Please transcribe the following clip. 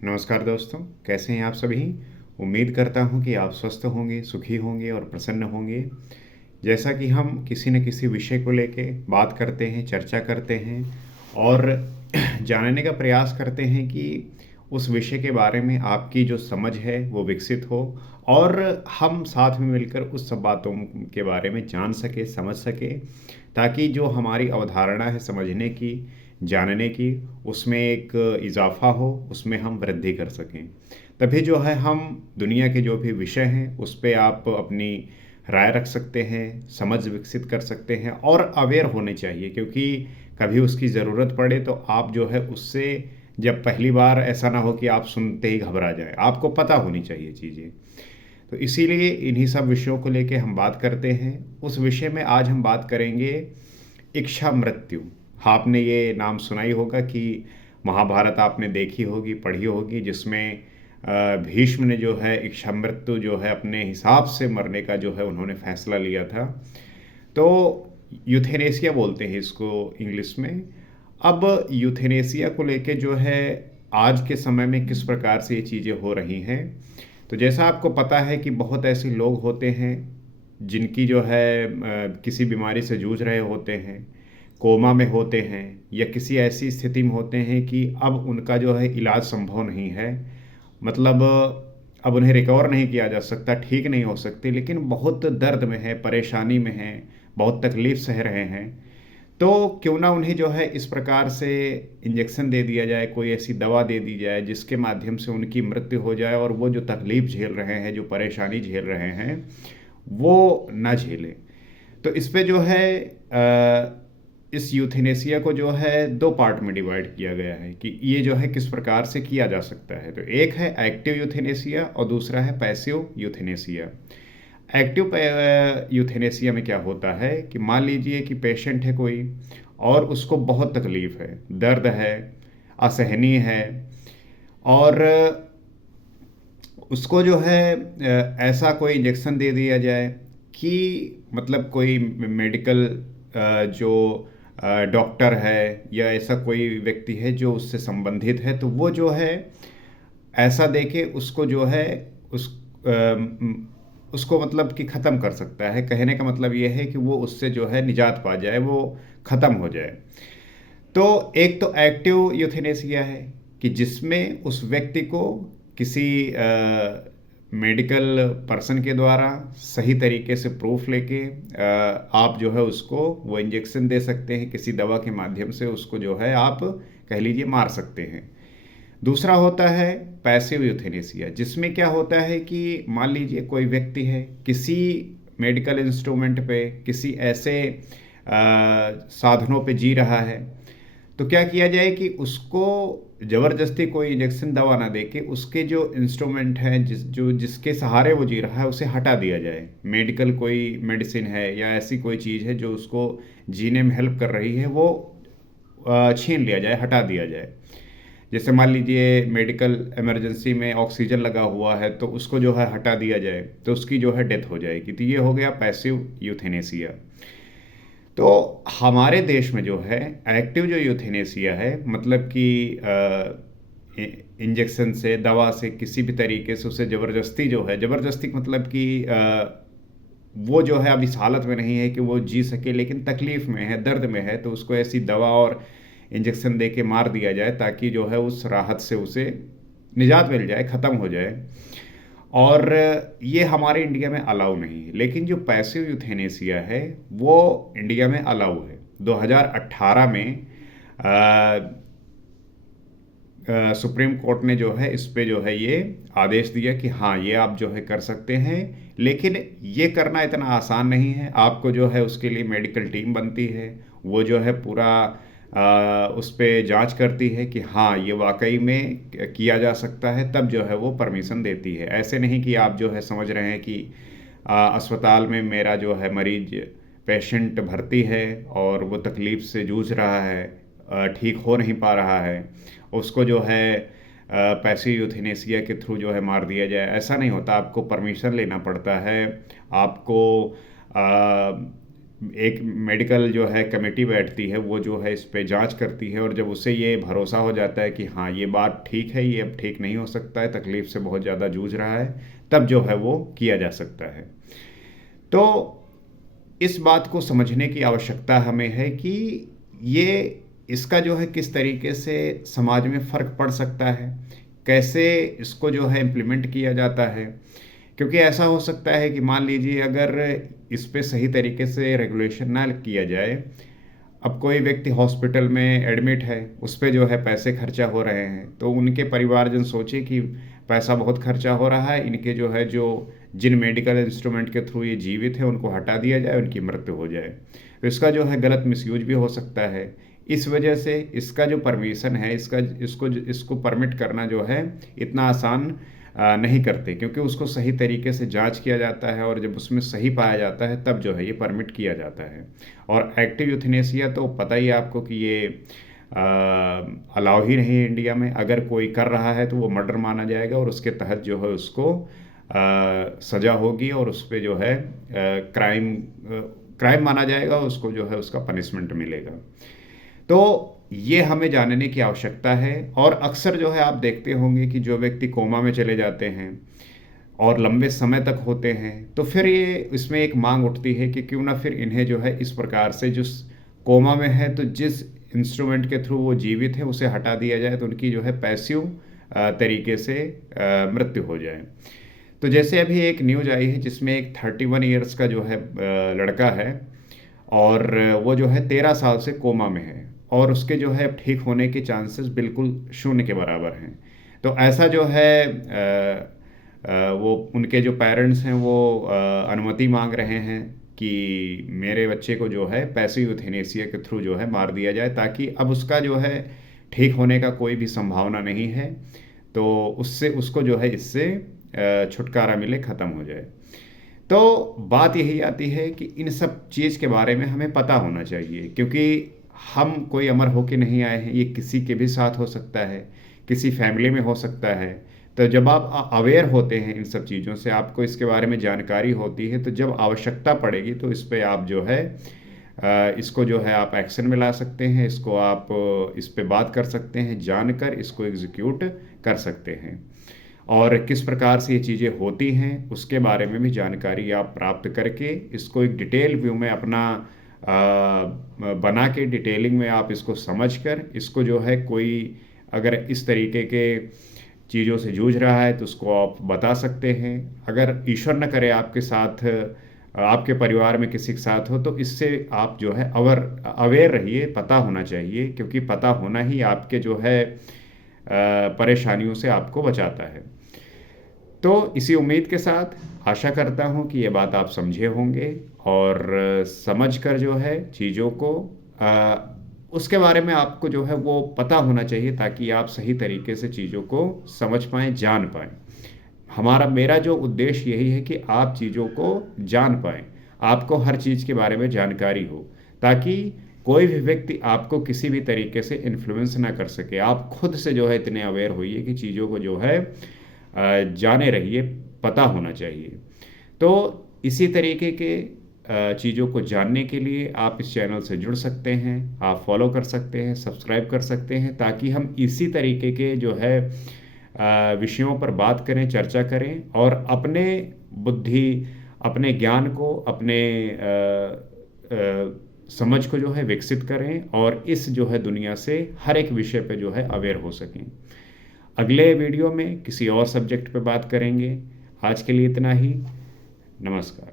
नमस्कार दोस्तों, कैसे हैं आप सभी? उम्मीद करता हूं कि आप स्वस्थ होंगे, सुखी होंगे और प्रसन्न होंगे। जैसा कि हम किसी न किसी विषय को लेके बात करते हैं, चर्चा करते हैं और जानने का प्रयास करते हैं कि उस विषय के बारे में आपकी जो समझ है वो विकसित हो और हम साथ में मिलकर उस सब बातों के बारे में जान सकें, समझ सकें, ताकि जो हमारी अवधारणा है समझने की, जानने की, उसमें एक इज़ाफ़ा हो, उसमें हम वृद्धि कर सकें। तभी जो है हम दुनिया के जो भी विषय हैं, उस पे आप अपनी राय रख सकते हैं, समझ विकसित कर सकते हैं और अवेयर होने चाहिए, क्योंकि कभी उसकी ज़रूरत पड़े तो आप जो है उससे जब पहली बार ऐसा ना हो कि आप सुनते ही घबरा जाएँ, आपको पता होनी चाहिए चीज़ें। तो इसीलिए इन्हीं सब विषयों को लेके हम बात करते हैं। उस विषय में आज हम बात करेंगे इच्छा मृत्यु। आपने ये नाम सुना ही होगा कि महाभारत आपने देखी होगी, पढ़ी होगी, जिसमें भीष्म ने जो है इच्छा मृत्यु जो है अपने हिसाब से मरने का जो है उन्होंने फैसला लिया था। तो यूथेनेसिया बोलते हैं इसको इंग्लिश में। अब यूथेनेसिया को लेके जो है आज के समय में किस प्रकार से ये चीज़ें हो रही हैं। तो जैसा आपको पता है कि बहुत ऐसे लोग होते हैं जिनकी जो है किसी बीमारी से जूझ रहे होते हैं, कोमा में होते हैं या किसी ऐसी स्थिति में होते हैं कि अब उनका जो है इलाज संभव नहीं है। मतलब अब उन्हें रिकवर नहीं किया जा सकता, ठीक नहीं हो सकते, लेकिन बहुत दर्द में है, परेशानी में हैं, बहुत तकलीफ़ सह रहे हैं। तो क्यों ना उन्हें जो है इस प्रकार से इंजेक्शन दे दिया जाए, कोई ऐसी दवा दे दी जाए जिसके माध्यम से उनकी मृत्यु हो जाए और वो जो तकलीफ़ झेल रहे हैं, जो परेशानी झेल रहे हैं, वो ना झेलें। तो इस पे जो है इस यूथेनेसिया को जो है 2 पार्ट में डिवाइड किया गया है कि ये जो है किस प्रकार से किया जा सकता है। तो एक है एक्टिव यूथेनेसिया और दूसरा है पैसिव यूथेनेसिया। एक्टिव यूथेनेसिया में क्या होता है कि मान लीजिए कि पेशेंट है कोई और उसको बहुत तकलीफ़ है, दर्द है, असहनीय है और उसको जो है ऐसा कोई इंजेक्शन दे दिया जाए कि मतलब कोई मेडिकल जो डॉक्टर है या ऐसा कोई व्यक्ति है जो उससे संबंधित है, तो वो जो है ऐसा दे के उसको जो है उस उसको मतलब कि ख़त्म कर सकता है। कहने का मतलब ये है कि वो उससे जो है निजात पा जाए, वो ख़त्म हो जाए। तो एक तो एक्टिव यूथेनेसिया है कि जिसमें उस व्यक्ति को किसी मेडिकल पर्सन के द्वारा सही तरीके से प्रूफ लेके आप जो है उसको वो इंजेक्शन दे सकते हैं, किसी दवा के माध्यम से उसको जो है आप कह लीजिए मार सकते हैं। दूसरा होता है पैसिव यूथेनेसिया, जिसमें क्या होता है कि मान लीजिए कोई व्यक्ति है किसी मेडिकल इंस्ट्रूमेंट पे, किसी ऐसे साधनों पे जी रहा है, तो क्या किया जाए कि उसको ज़बरदस्ती कोई इंजेक्शन दवा ना दे के उसके जो इंस्ट्रूमेंट हैं जिसके सहारे वो जी रहा है उसे हटा दिया जाए। मेडिकल कोई मेडिसिन है या ऐसी कोई चीज़ है जो उसको जीने में हेल्प कर रही है, वो छीन लिया जाए, हटा दिया जाए। जैसे मान लीजिए मेडिकल इमरजेंसी में ऑक्सीजन लगा हुआ है तो उसको जो है हटा दिया जाए, तो उसकी जो है डेथ हो जाएगी। तो ये हो गया पैसिव यूथेनेसिया। तो हमारे देश में जो है एक्टिव जो यूथेनेसिया है, मतलब कि इंजेक्शन से, दवा से, किसी भी तरीके से उसे ज़बरदस्ती जो है, ज़बरदस्ती मतलब कि वो जो है अब इस हालत में नहीं है कि वो जी सके, लेकिन तकलीफ़ में है, दर्द में है, तो उसको ऐसी दवा और इंजेक्शन दे के मार दिया जाए ताकि जो है उस राहत से उसे निजात मिल जाए, ख़त्म हो जाए। और ये हमारे इंडिया में अलाउ नहीं है, लेकिन जो पैसिव यूथेनेसिया है वो इंडिया में अलाउ है। 2018 में सुप्रीम कोर्ट ने जो है इस पे जो है ये आदेश दिया कि हाँ, ये आप जो है कर सकते हैं, लेकिन ये करना इतना आसान नहीं है। आपको जो है उसके लिए मेडिकल टीम बनती है, वो जो है पूरा उस पे जांच करती है कि हाँ, ये वाकई में किया जा सकता है, तब जो है वो परमिशन देती है। ऐसे नहीं कि आप जो है समझ रहे हैं कि अस्पताल में मेरा जो है मरीज पेशेंट भर्ती है और वो तकलीफ़ से जूझ रहा है, ठीक हो नहीं पा रहा है, उसको जो है पैसिव यूथेनेसिया के थ्रू जो है मार दिया जाए, ऐसा नहीं होता। आपको परमिशन लेना पड़ता है, आपको एक मेडिकल जो है कमेटी बैठती है, वो जो है इस पे जांच करती है, और जब उसे ये भरोसा हो जाता है कि हाँ ये बात ठीक है, ये अब ठीक नहीं हो सकता है, तकलीफ से बहुत ज़्यादा जूझ रहा है, तब जो है वो किया जा सकता है। तो इस बात को समझने की आवश्यकता हमें है कि ये इसका जो है किस तरीके से समाज में फ़र्क पड़ सकता है, कैसे इसको जो है इम्प्लीमेंट किया जाता है। क्योंकि ऐसा हो सकता है कि मान लीजिए अगर इस पे सही तरीके से रेगुलेशन ना किया जाए, अब कोई व्यक्ति हॉस्पिटल में एडमिट है, उस पे जो है पैसे खर्चा हो रहे हैं, तो उनके परिवारजन सोचे कि पैसा बहुत खर्चा हो रहा है, इनके जो है जो जिन मेडिकल इंस्ट्रूमेंट के थ्रू ये जीवित है उनको हटा दिया जाए, उनकी मृत्यु हो जाए। तो इसका जो है गलत मिसयूज भी हो सकता है। इस वजह से इसका जो परमिशन है, इसको परमिट करना जो है इतना आसान नहीं करते, क्योंकि उसको सही तरीके से जांच किया जाता है, और जब उसमें सही पाया जाता है तब जो है ये परमिट किया जाता है। और एक्टिव यूथनेसिया तो पता ही है आपको कि ये अलाउ ही नहीं है इंडिया में। अगर कोई कर रहा है तो वो मर्डर माना जाएगा, और उसके तहत जो है उसको सज़ा होगी, और उस पे जो है क्राइम माना जाएगा, उसको जो है उसका पनिशमेंट मिलेगा। तो ये हमें जानने की आवश्यकता है। और अक्सर जो है आप देखते होंगे कि जो व्यक्ति कोमा में चले जाते हैं और लंबे समय तक होते हैं, तो फिर ये इसमें एक मांग उठती है कि क्यों ना फिर इन्हें जो है इस प्रकार से, जिस कोमा में है तो जिस इंस्ट्रूमेंट के थ्रू वो जीवित है उसे हटा दिया जाए, तो उनकी जो है पैसिव तरीके से मृत्यु हो जाए। तो जैसे अभी एक न्यूज़ आई है जिसमें एक 31 ईयर्स का जो है लड़का है, और वो जो है 13 साल से कोमा में है, और उसके जो है ठीक होने के चांसेस बिल्कुल शून्य के बराबर हैं। तो ऐसा जो है वो उनके जो पेरेंट्स हैं वो अनुमति मांग रहे हैं कि मेरे बच्चे को जो है पैसिव यूथेनेसिया के थ्रू जो है मार दिया जाए, ताकि अब उसका जो है ठीक होने का कोई भी संभावना नहीं है, तो उससे उसको जो है इससे छुटकारा मिले, ख़त्म हो जाए। तो बात यही आती है कि इन सब चीज़ के बारे में हमें पता होना चाहिए, क्योंकि हम कोई अमर होके नहीं आए हैं, ये किसी के भी साथ हो सकता है, किसी फैमिली में हो सकता है। तो जब आप अवेयर होते हैं इन सब चीज़ों से, आपको इसके बारे में जानकारी होती है, तो जब आवश्यकता पड़ेगी तो इस पे आप जो है इसको जो है आप एक्शन में ला सकते हैं, इसको आप इस पे बात कर सकते हैं, जानकर इसको एग्जीक्यूट कर सकते हैं। और किस प्रकार से ये चीज़ें होती हैं उसके बारे में भी जानकारी आप प्राप्त करके इसको एक डिटेल व्यू में अपना बना के, डिटेलिंग में आप इसको समझकर, इसको जो है कोई अगर इस तरीके के चीज़ों से जूझ रहा है तो उसको आप बता सकते हैं। अगर ईश्वर न करे आपके साथ, आपके परिवार में किसी के साथ हो, तो इससे आप जो है अवेयर रहिए, पता होना चाहिए, क्योंकि पता होना ही आपके जो है परेशानियों से आपको बचाता है। तो इसी उम्मीद के साथ आशा करता हूँ कि ये बात आप समझे होंगे, और समझकर जो है चीज़ों को उसके बारे में आपको जो है वो पता होना चाहिए, ताकि आप सही तरीके से चीज़ों को समझ पाएँ, जान पाएँ। मेरा जो उद्देश्य यही है कि आप चीज़ों को जान पाएँ, आपको हर चीज़ के बारे में जानकारी हो, ताकि कोई भी व्यक्ति आपको किसी भी तरीके से इन्फ्लुएंस ना कर सके। आप खुद से जो है इतने अवेयर होइए कि चीज़ों को जो है जाने रहिए, पता होना चाहिए। तो इसी तरीके के चीज़ों को जानने के लिए आप इस चैनल से जुड़ सकते हैं, आप फॉलो कर सकते हैं, सब्सक्राइब कर सकते हैं, ताकि हम इसी तरीके के जो है विषयों पर बात करें, चर्चा करें, और अपने बुद्धि, अपने ज्ञान को, अपने समझ को जो है विकसित करें, और इस जो है दुनिया से हर एक विषय पे जो है अवेयर हो सकें। अगले वीडियो में किसी और सब्जेक्ट पे बात करेंगे। आज के लिए इतना ही। नमस्कार।